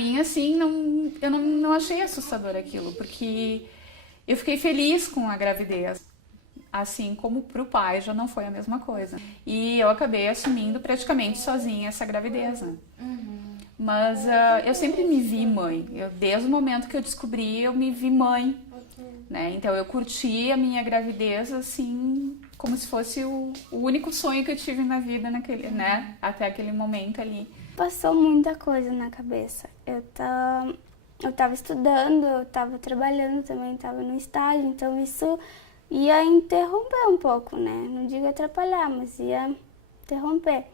mim, assim, eu não achei assustador aquilo, porque eu fiquei feliz com a gravidez. Assim como pro pai já não foi a mesma coisa. E eu acabei assumindo praticamente sozinha essa gravidez, né? Mas eu sempre me vi mãe. Desde o momento que eu descobri, eu me vi mãe, né? Então eu curti a minha gravidez, assim, como se fosse o único sonho que eu tive na vida né? Até aquele momento ali. Passou muita coisa na cabeça. Eu tava estudando, eu tava trabalhando também, tava no estágio, então isso ia interromper um pouco, né? Não digo atrapalhar, mas ia interromper.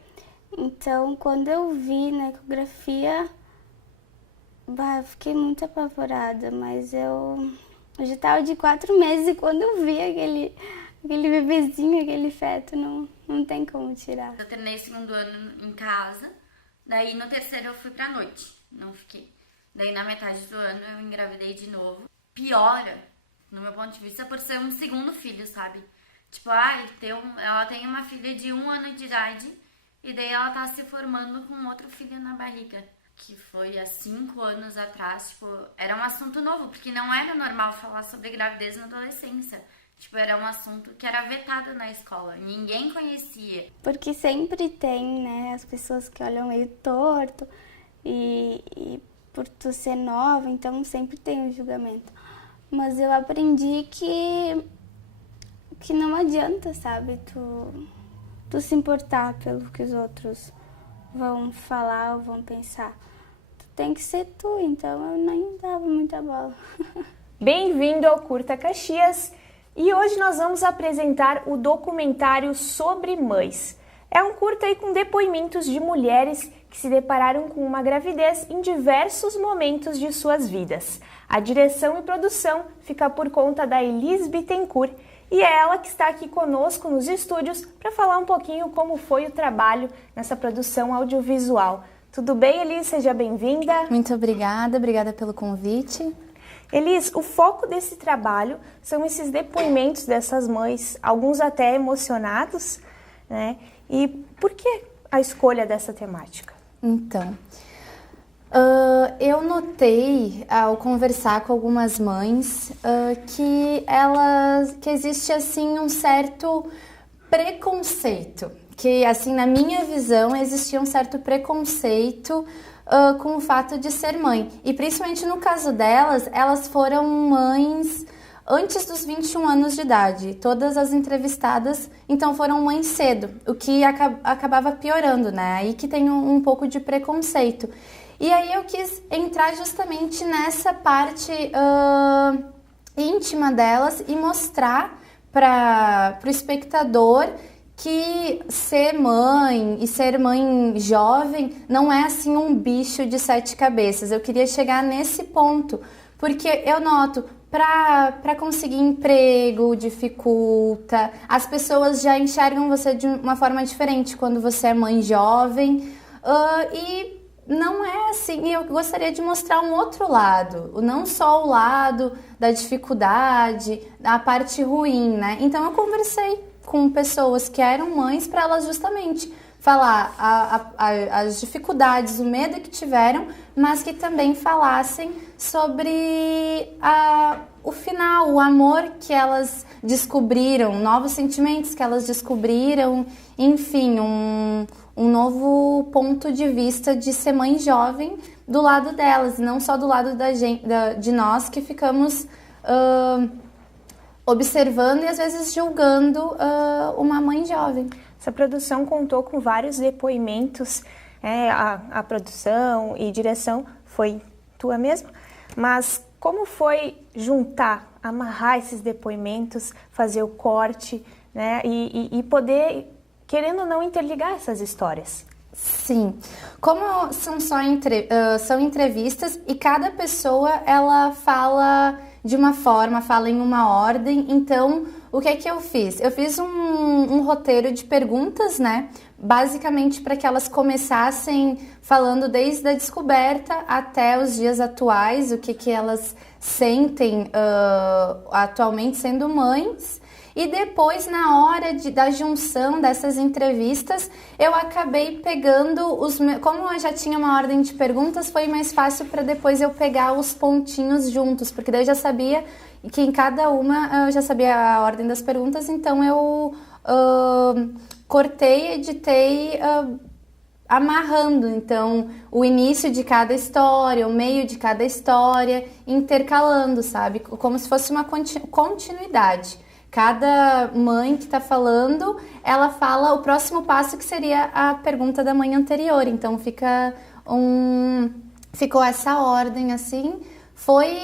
Então, quando eu vi na ecografia, eu fiquei muito apavorada, mas eu já estava de 4 meses e quando eu vi aquele bebezinho, aquele feto, não tem como tirar. Eu terminei o 2º ano em casa, daí no 3º eu fui pra noite, não fiquei. Daí na metade do ano eu engravidei de novo. Piora, no meu ponto de vista, por ser um 2º filho, sabe? Tipo, ela tem uma filha de 1 ano de idade e daí ela tá se formando com outro filho na barriga. Que foi há 5 anos atrás, tipo, era um assunto novo, porque não era normal falar sobre gravidez na adolescência. Tipo, era um assunto que era vetado na escola, ninguém conhecia. Porque sempre tem, né, as pessoas que olham meio torto e por tu ser nova, então sempre tem um julgamento. Mas eu aprendi que não adianta, sabe, tu se importar pelo que os outros vão falar ou vão pensar. Tu tem que ser tu, então eu nem dava muita bola. Bem-vindo ao Curta Caxias e hoje nós vamos apresentar o documentário Sobre Mães. É um curta aí com depoimentos de mulheres que se depararam com uma gravidez em diversos momentos de suas vidas. A direção e produção fica por conta da Elis Bittencourt e é ela que está aqui conosco nos estúdios para falar um pouquinho como foi o trabalho nessa produção audiovisual. Tudo bem, Elis? Seja bem-vinda. Muito obrigada pelo convite. Elis, o foco desse trabalho são esses depoimentos dessas mães, alguns até emocionados, né? E por que a escolha dessa temática? Então, eu notei ao conversar com algumas mães que existe assim um certo preconceito, que assim na minha visão existia um certo preconceito com o fato de ser mãe. E principalmente no caso delas, elas foram mães antes dos 21 anos de idade. Todas as entrevistadas, então, foram mães cedo, o que acabava piorando, né? Aí que tem um pouco de preconceito. E aí eu quis entrar justamente nessa parte íntima delas e mostrar para o espectador que ser mãe e ser mãe jovem não é assim um bicho de 7 cabeças. Eu queria chegar nesse ponto, porque eu noto, para conseguir emprego dificulta, as pessoas já enxergam você de uma forma diferente quando você é mãe jovem, e não é assim. Eu gostaria de mostrar um outro lado, não só o lado da dificuldade, a parte ruim, né? Então eu conversei com pessoas que eram mães para elas justamente falar as dificuldades, o medo que tiveram, mas que também falassem sobre o final, o amor que elas descobriram, novos sentimentos que elas descobriram, enfim, um novo ponto de vista de ser mãe jovem do lado delas, não só do lado de nós que ficamos observando e às vezes julgando uma mãe jovem. Essa produção contou com vários depoimentos, a produção e direção foi tua mesma, mas como foi juntar, amarrar esses depoimentos, fazer o corte, né, e poder, querendo ou não, interligar essas histórias? Sim, como são entrevistas e cada pessoa ela fala de uma forma, fala em uma ordem, então o que é que eu fiz? Eu fiz um roteiro de perguntas, né? Basicamente para que elas começassem falando desde a descoberta até os dias atuais, o que elas sentem atualmente sendo mães. E depois, na hora da junção dessas entrevistas, eu acabei pegando como eu já tinha uma ordem de perguntas, foi mais fácil para depois eu pegar os pontinhos juntos, porque daí eu já sabia que em cada uma eu já sabia a ordem das perguntas, então eu cortei, editei amarrando, então, o início de cada história, o meio de cada história, intercalando, sabe? Como se fosse uma continuidade. Cada mãe que está falando, ela fala o próximo passo, que seria a pergunta da mãe anterior. Então, ficou essa ordem, assim. Foi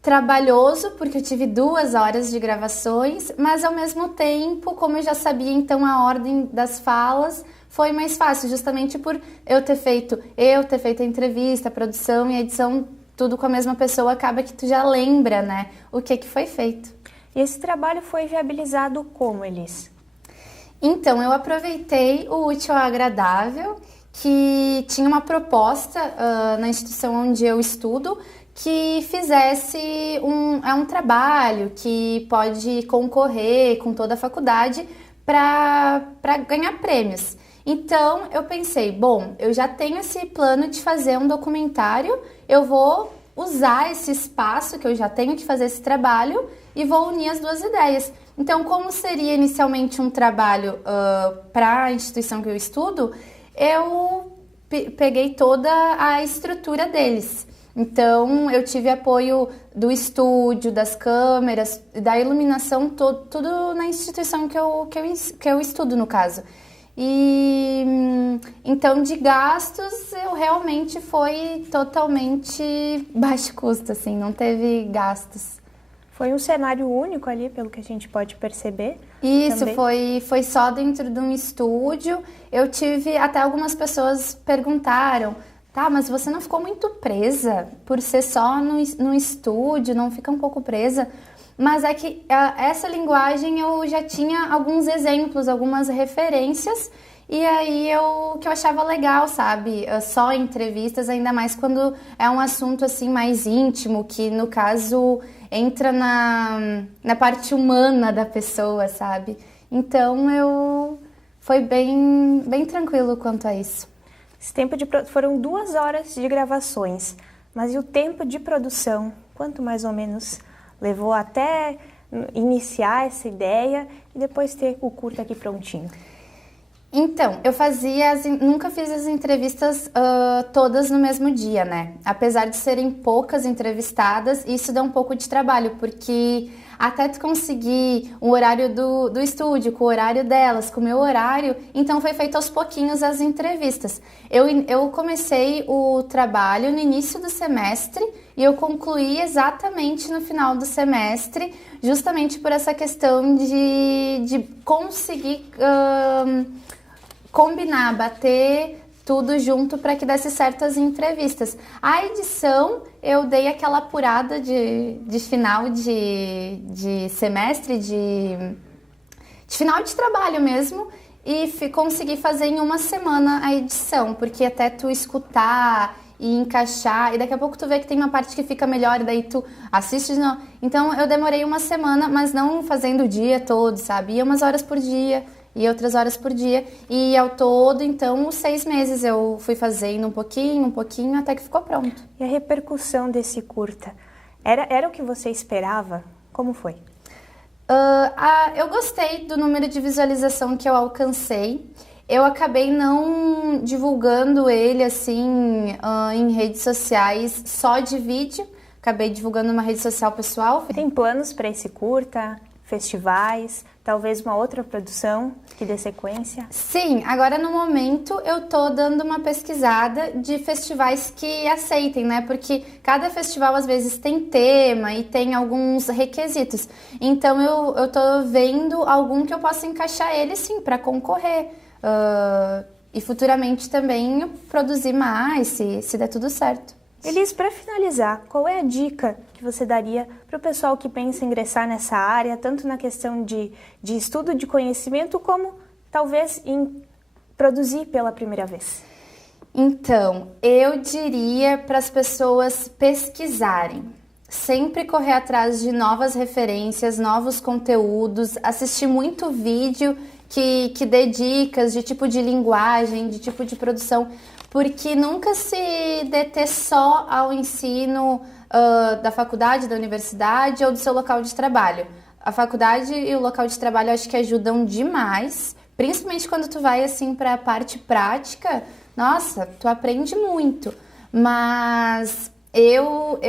trabalhoso, porque eu tive 2 horas de gravações, mas, ao mesmo tempo, como eu já sabia, então, a ordem das falas, foi mais fácil, justamente por eu ter feito a entrevista, a produção e a edição, tudo com a mesma pessoa, acaba que tu já lembra, né, o que foi feito. E esse trabalho foi viabilizado como, Elis? Então, eu aproveitei o útil ao agradável, que tinha uma proposta na instituição onde eu estudo, que fizesse um trabalho que pode concorrer com toda a faculdade para ganhar prêmios. Então, eu pensei, bom, eu já tenho esse plano de fazer um documentário, eu vou usar esse espaço que eu já tenho que fazer esse trabalho e vou unir as 2 ideias. Então, como seria inicialmente um trabalho para a instituição que eu estudo, eu peguei toda a estrutura deles. Então, eu tive apoio do estúdio, das câmeras, da iluminação, tudo na instituição que eu estudo, no caso. E então, de gastos, eu realmente foi totalmente baixo custo, assim, não teve gastos. Foi um cenário único ali, pelo que a gente pode perceber. Isso, também. foi só dentro de um estúdio. Eu tive, até algumas pessoas perguntaram, tá, mas você não ficou muito presa por ser só no estúdio, não fica um pouco presa? Mas é que essa linguagem eu já tinha alguns exemplos, algumas referências, e aí que eu achava legal, sabe? Só entrevistas, ainda mais quando é um assunto assim mais íntimo, que no caso entra na parte humana da pessoa, sabe? Então foi bem tranquilo quanto a isso. Esse tempo foram 2 horas de gravações, mas e o tempo de produção? Quanto mais ou menos levou até iniciar essa ideia e depois ter o curta aqui prontinho? Então, eu nunca fiz as entrevistas todas no mesmo dia, né? Apesar de serem poucas entrevistadas, isso dá um pouco de trabalho, porque até tu conseguir o horário do estúdio, com o horário delas, com o meu horário, então foi feito aos pouquinhos as entrevistas. Eu comecei o trabalho no início do semestre e eu concluí exatamente no final do semestre, justamente por essa questão de conseguir combinar, bater tudo junto para que desse certas entrevistas. A edição, eu dei aquela apurada de final de semestre, de final de trabalho mesmo, e consegui fazer em 1 semana a edição, porque até tu escutar e encaixar, e daqui a pouco tu vê que tem uma parte que fica melhor, e daí tu assiste de novo. Então eu demorei 1 semana, mas não fazendo o dia todo, sabe? Ia umas horas por dia, e outras horas por dia, e ao todo, então, 6 meses eu fui fazendo um pouquinho, até que ficou pronto. E a repercussão desse curta? Era o que você esperava? Como foi? Eu gostei do número de visualização que eu alcancei. Eu acabei não divulgando ele, assim, em redes sociais só de vídeo. Acabei divulgando numa rede social pessoal. Tem planos para esse curta? Festivais? Talvez uma outra produção que dê sequência? Sim, agora no momento eu tô dando uma pesquisada de festivais que aceitem, né? Porque cada festival às vezes tem tema e tem alguns requisitos. Então eu tô vendo algum que eu possa encaixar ele sim para concorrer. E futuramente também produzir mais, se der tudo certo. Elis, para finalizar, qual é a dica que você daria para o pessoal que pensa em ingressar nessa área, tanto na questão de estudo de conhecimento, como talvez em produzir pela primeira vez? Então, eu diria para as pessoas pesquisarem. sempre correr atrás de novas referências, novos conteúdos, assistir muito vídeo que dê dicas de tipo de linguagem, de tipo de produção, porque nunca se deter só ao ensino da faculdade, da universidade ou do seu local de trabalho. A faculdade e o local de trabalho eu acho que ajudam demais, principalmente quando tu vai assim para a parte prática. Nossa, tu aprende muito, mas eu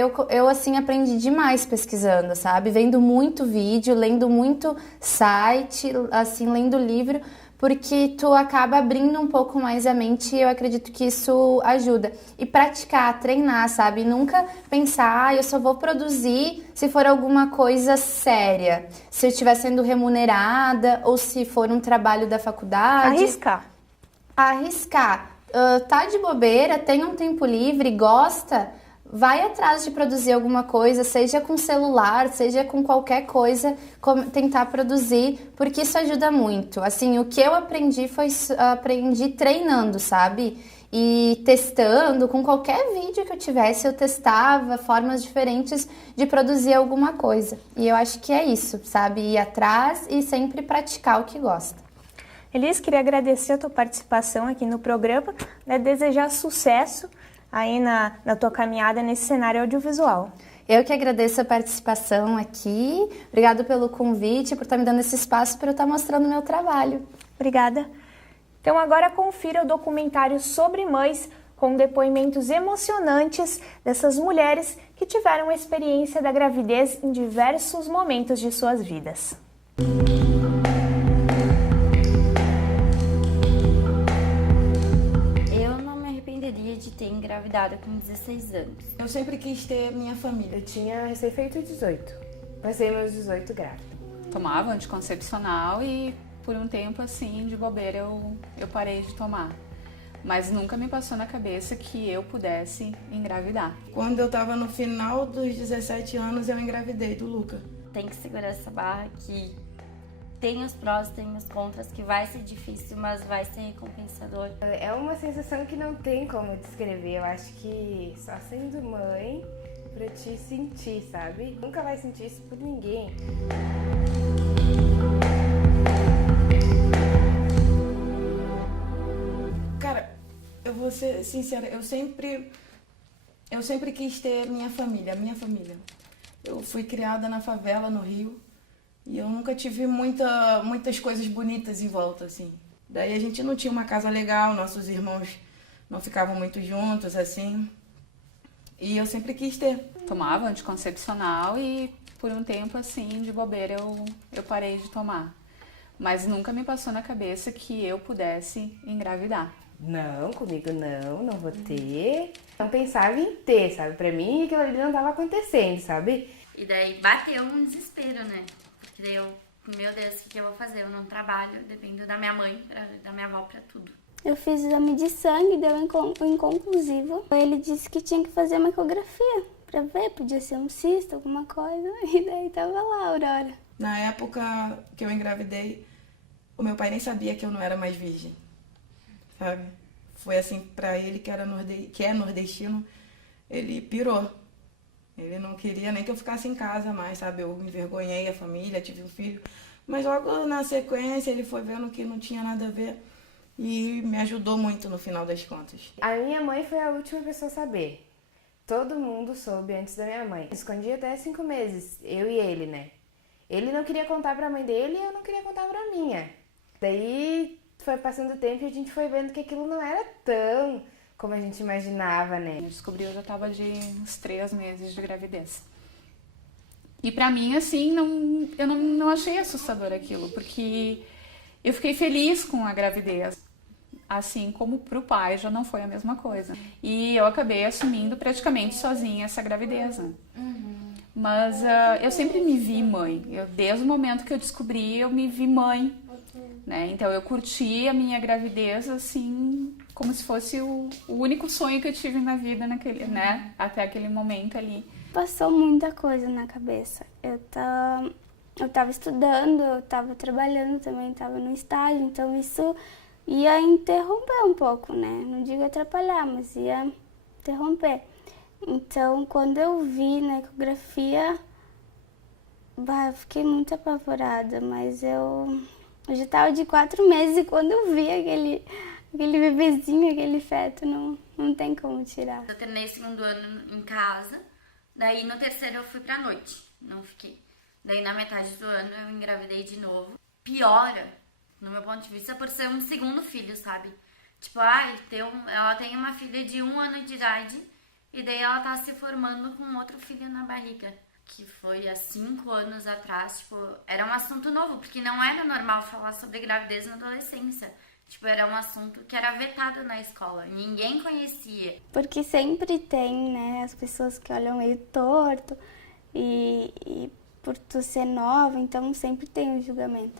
assim aprendi demais pesquisando, sabe? Vendo muito vídeo, lendo muito site, assim, lendo livro, porque tu acaba abrindo um pouco mais a mente e eu acredito que isso ajuda. E praticar, treinar, sabe? Nunca pensar, eu só vou produzir se for alguma coisa séria, se eu estiver sendo remunerada ou se for um trabalho da faculdade. Arriscar. Tá de bobeira, tem um tempo livre, gosta, vai atrás de produzir alguma coisa, seja com celular, seja com qualquer coisa, tentar produzir, porque isso ajuda muito. Assim, o que eu aprendi aprendi treinando, sabe? E testando, com qualquer vídeo que eu tivesse, eu testava formas diferentes de produzir alguma coisa. E eu acho que é isso, sabe? Ir atrás e sempre praticar o que gosta. Elis, queria agradecer a tua participação aqui no programa, né, desejar sucesso aí na tua caminhada nesse cenário audiovisual. Eu que agradeço a participação aqui, obrigado pelo convite, por estar me dando esse espaço para eu estar mostrando o meu trabalho. Obrigada. Então agora confira o documentário sobre mães, com depoimentos emocionantes dessas mulheres que tiveram a experiência da gravidez em diversos momentos de suas vidas. De ter engravidado com 16 anos. Eu sempre quis ter minha família. Eu tinha recém-feito 18. Passei meus 18 grávida. Tomava anticoncepcional e por um tempo assim, de bobeira, eu parei de tomar. Mas nunca me passou na cabeça que eu pudesse engravidar. Quando eu tava no final dos 17 anos, eu engravidei do Luca. Tem que segurar essa barra que tem os prós, tem os contras, que vai ser difícil, mas vai ser recompensador. É uma sensação que não tem como descrever. Eu acho que só sendo mãe pra te sentir, sabe? Nunca vai sentir isso por ninguém. Cara, eu vou ser sincera, eu sempre quis ter minha família. Eu fui criada na favela, no Rio. E eu nunca tive muitas coisas bonitas em volta, assim. Daí a gente não tinha uma casa legal, nossos irmãos não ficavam muito juntos, assim. E eu sempre quis ter. Tomava anticoncepcional e por um tempo, assim, de bobeira, eu parei de tomar. Mas nunca me passou na cabeça que eu pudesse engravidar. Não, comigo não vou ter. Não pensava em ter, sabe? Pra mim aquilo ali não tava acontecendo, sabe? E daí bateu um desespero, né? Porque daí meu Deus, o que eu vou fazer? Eu não trabalho, dependo da minha mãe, da minha avó pra tudo. Eu fiz exame de sangue, deu inconclusivo. Ele disse que tinha que fazer uma ecografia pra ver, podia ser um cisto, alguma coisa. E daí tava lá a Aurora. Na época que eu engravidei, o meu pai nem sabia que eu não era mais virgem, sabe? Foi assim, pra ele que é nordestino, ele pirou. Ele não queria nem que eu ficasse em casa mais, sabe? Eu envergonhei a família, tive um filho. Mas logo na sequência ele foi vendo que não tinha nada a ver e me ajudou muito no final das contas. A minha mãe foi a última pessoa a saber. Todo mundo soube antes da minha mãe. Escondi até 5 meses, eu e ele, né? Ele não queria contar pra mãe dele e eu não queria contar pra minha. Daí foi passando o tempo e a gente foi vendo que aquilo não era tão como a gente imaginava, né? Eu descobri, eu já tava de uns 3 meses de gravidez. E pra mim, assim, eu não achei assustador aquilo, porque eu fiquei feliz com a gravidez. Assim como pro pai já não foi a mesma coisa. E eu acabei assumindo praticamente sozinha essa gravidez. Né? Mas eu sempre me vi mãe. Desde o momento que eu descobri, eu me vi mãe. Né? Então eu curti a minha gravidez assim, como se fosse o único sonho que eu tive na vida né? Até aquele momento ali. Passou muita coisa na cabeça. Eu tava estudando, eu tava trabalhando também, tava no estágio, então isso ia interromper um pouco, né? Não digo atrapalhar, mas ia interromper. Então, quando eu vi na ecografia, eu fiquei muito apavorada, mas eu já estava de 4 meses e quando eu vi aquele bebezinho, aquele feto, não tem como tirar. Eu terminei o segundo ano em casa, daí no terceiro eu fui pra noite, não fiquei. Daí na metade do ano eu engravidei de novo. Piora, no meu ponto de vista, por ser um segundo filho, sabe? Tipo, ela tem uma filha de 1 ano de idade e daí ela tá se formando com outro filho na barriga. Que foi há 5 anos atrás, tipo, era um assunto novo, porque não era normal falar sobre gravidez na adolescência. Tipo, era um assunto que era vetado na escola, ninguém conhecia. Porque sempre tem, né, as pessoas que olham meio torto e por tu ser nova, então sempre tem um julgamento.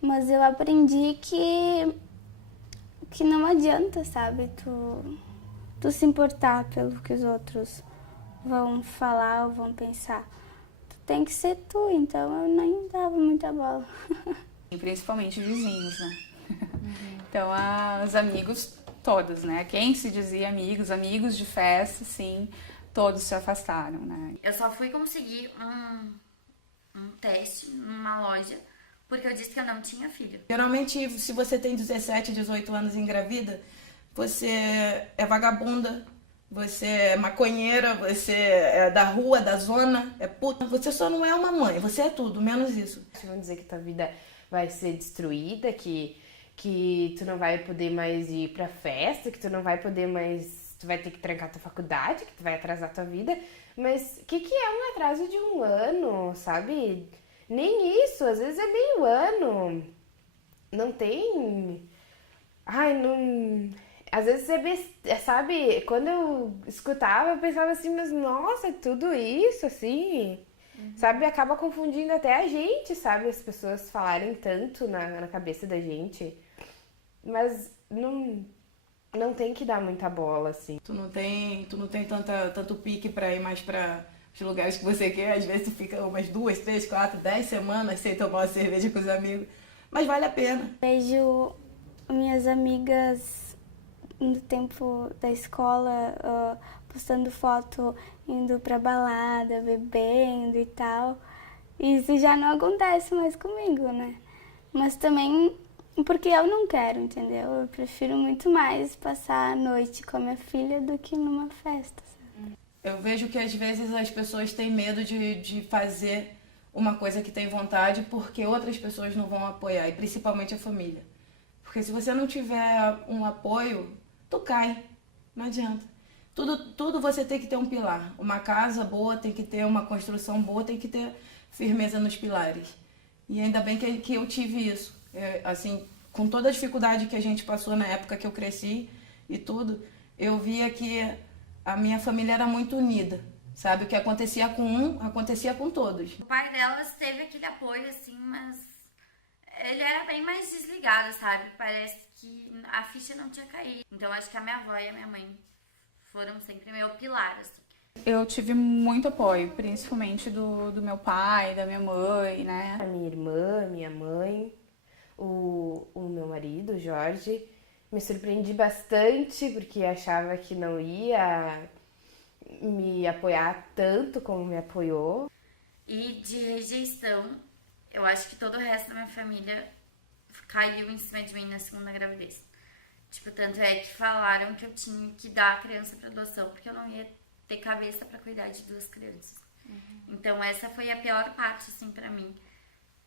Mas eu aprendi que não adianta, sabe, tu se importar pelo que os outros vão falar ou vão pensar. Tu tem que ser tu, então eu nem dava muita bola. E principalmente vizinhos, né? Então, os amigos todos, né? Quem se dizia amigos de festa, sim, todos se afastaram, né? Eu só fui conseguir um teste numa loja porque eu disse que eu não tinha filho. Geralmente, se você tem 17, 18 anos e engravida, você é vagabunda, você é maconheira, você é da rua, da zona, é puta. Você só não é uma mãe, você é tudo, menos isso. Vão dizer que tua vida vai ser destruída, que tu não vai poder mais ir pra festa, que tu não vai poder mais... Tu vai ter que trancar tua faculdade, que tu vai atrasar tua vida. Mas o que é um atraso de 1 ano, sabe? Nem isso, às vezes é meio ano. Não tem... não... Às vezes sabe? Quando eu escutava, eu pensava assim, mas nossa, é tudo isso, assim... Sabe, acaba confundindo até a gente, sabe? As pessoas falarem tanto na cabeça da gente. Mas não tem que dar muita bola, assim. Tu não tem tanto pique pra ir mais pra os lugares que você quer. Às vezes tu fica umas 2, 3, 4, 10 semanas sem tomar uma cerveja com os amigos. Mas vale a pena. Vejo minhas amigas no tempo da escola postando foto, indo pra balada, bebendo e tal. Isso já não acontece mais comigo, né? Mas também porque eu não quero, entendeu? Eu prefiro muito mais passar a noite com a minha filha do que numa festa. Sabe? Eu vejo que às vezes as pessoas têm medo de fazer uma coisa que tem vontade porque outras pessoas não vão apoiar, e principalmente a família. Porque se você não tiver um apoio, tu cai, não adianta. Tudo você tem que ter um pilar. Uma casa boa tem que ter uma construção boa, tem que ter firmeza nos pilares. E ainda bem que eu tive isso. Assim, com toda a dificuldade que a gente passou na época que eu cresci e tudo, eu via que a minha família era muito unida. Sabe, o que acontecia com um, acontecia com todos. O pai delas teve aquele apoio, assim, mas ele era bem mais desligado, sabe? Parece que a ficha não tinha caído. Então, acho que a minha avó e a minha mãe foram sempre meu pilar, assim. Eu tive muito apoio, principalmente do meu pai, da minha mãe, né? A minha irmã, minha mãe, o meu marido, o Jorge. Me surpreendi bastante porque achava que não ia me apoiar tanto como me apoiou. E de rejeição, eu acho que todo o resto da minha família caiu em cima de mim na segunda gravidez. Tipo, tanto é que falaram que eu tinha que dar a criança para adoção, porque eu não ia ter cabeça para cuidar de 2 crianças. Então essa foi a pior parte, assim, para mim,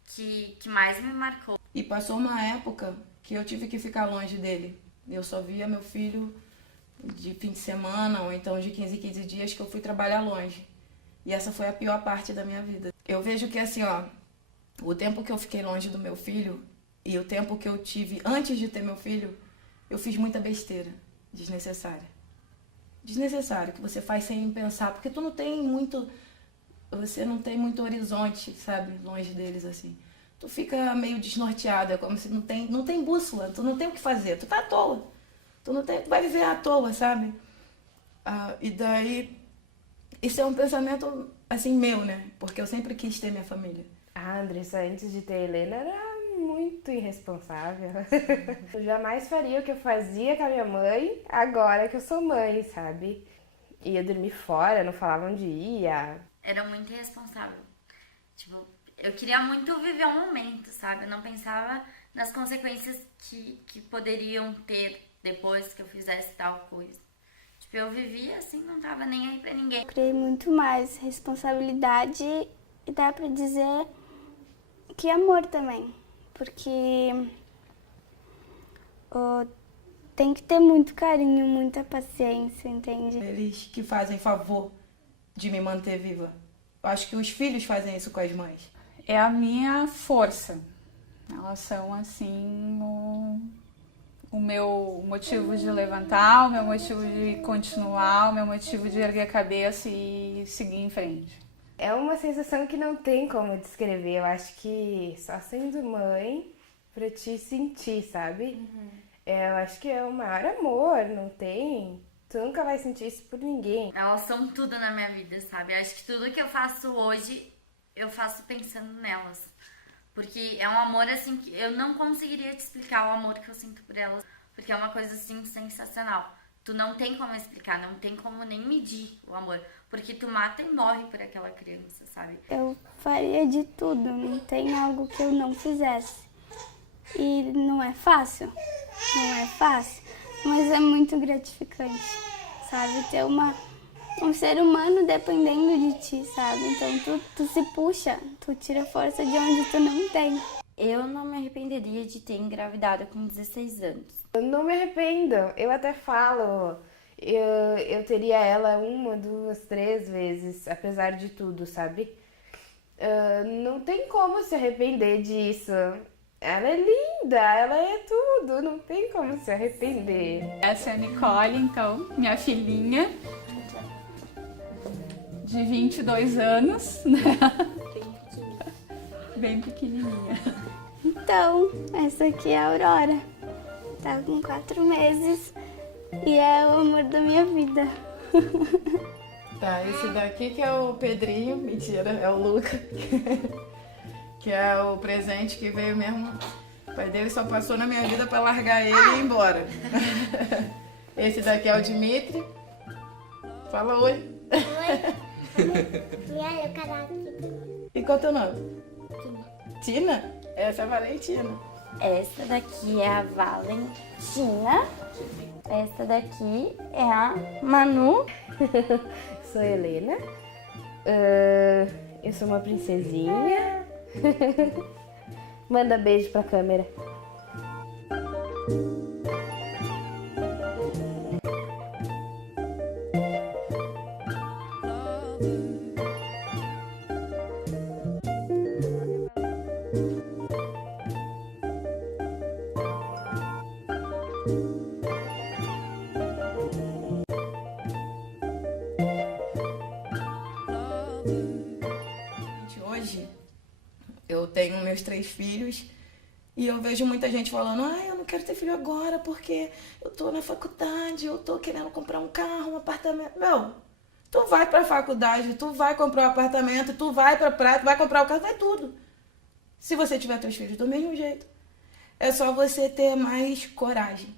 que mais me marcou. E passou uma época que eu tive que ficar longe dele. Eu só via meu filho de fim de semana, ou então de 15 em 15 dias que eu fui trabalhar longe. E essa foi a pior parte da minha vida. Eu vejo que, assim, o tempo que eu fiquei longe do meu filho e o tempo que eu tive antes de ter meu filho, eu fiz muita besteira desnecessária. Desnecessário, que você faz sem pensar, porque você não tem muito horizonte, sabe, longe deles, assim. Tu fica meio desnorteado, é como se não tem bússola, tu não tem o que fazer, tu tá à toa. Tu vai viver à toa, sabe? E daí, isso é um pensamento, assim, meu, né? Porque eu sempre quis ter minha família. A Andressa, antes de ter a Helena, era muito irresponsável. Eu jamais faria o que eu fazia com a minha mãe agora que eu sou mãe, sabe? ia dormir fora, não falava onde ia. Era muito irresponsável. Tipo, eu queria muito viver o momento, sabe? Eu não pensava nas consequências que poderiam ter depois que eu fizesse tal coisa. Tipo, eu vivia assim, não tava nem aí pra ninguém. Eu criei muito mais responsabilidade e dá pra dizer que amor também, porque tem que ter muito carinho, muita paciência, entende? Eles que fazem favor de me manter viva. Eu acho que os filhos fazem isso com as mães. É a minha força. Elas são, assim, o meu motivo de levantar, o meu motivo de continuar, o meu motivo de erguer a cabeça e seguir em frente. É uma sensação que não tem como descrever. Eu acho que só sendo mãe pra te sentir, sabe? Eu acho que é o maior amor, não tem... Tu nunca vai sentir isso por ninguém. Elas são tudo na minha vida, sabe? Acho que tudo que eu faço hoje, eu faço pensando nelas. Porque é um amor, assim, que eu não conseguiria te explicar o amor que eu sinto por elas. Porque é uma coisa, assim, sensacional. Tu não tem como explicar, não tem como nem medir o amor. Porque tu mata e morre por aquela criança, sabe? Eu faria de tudo, não tem algo que eu não fizesse. E não é fácil, mas é muito gratificante, sabe? Ter um ser humano dependendo de ti, sabe? Então tu se puxa, tu tira força de onde tu não tem. Eu não me arrependeria de ter engravidado com 16 anos. Eu não me arrependo. Eu até falo, eu teria ela 1, 2, 3 vezes, apesar de tudo, sabe? Não tem como se arrepender disso. Ela é linda, ela é tudo, não tem como se arrepender. Essa é a Nicole, então, minha filhinha, de 22 anos, né? Bem pequenininha. Então, essa aqui é a Aurora. Tá com 4 meses e é o amor da minha vida. Tá, esse daqui que é o Pedrinho, mentira, é o Luca. Que é o presente que veio mesmo. O pai dele só passou na minha vida pra largar ele e ir embora. Esse daqui é o Dimitri. Fala oi. E qual é o teu nome? Tina. Essa é a Valentina. Essa daqui é a Valentina. Essa daqui é a Manu. Sou Helena. Eu sou uma princesinha. Manda beijo pra câmera. Hoje eu tenho meus 3 filhos e eu vejo muita gente falando: eu não quero ter filho agora porque eu tô na faculdade, eu tô querendo comprar um carro, um apartamento. Meu, tu vai pra faculdade, tu vai comprar um apartamento, tu vai pra praia, tu vai comprar o carro, vai tudo. Se você tiver teus filhos do mesmo jeito, é só você ter mais coragem.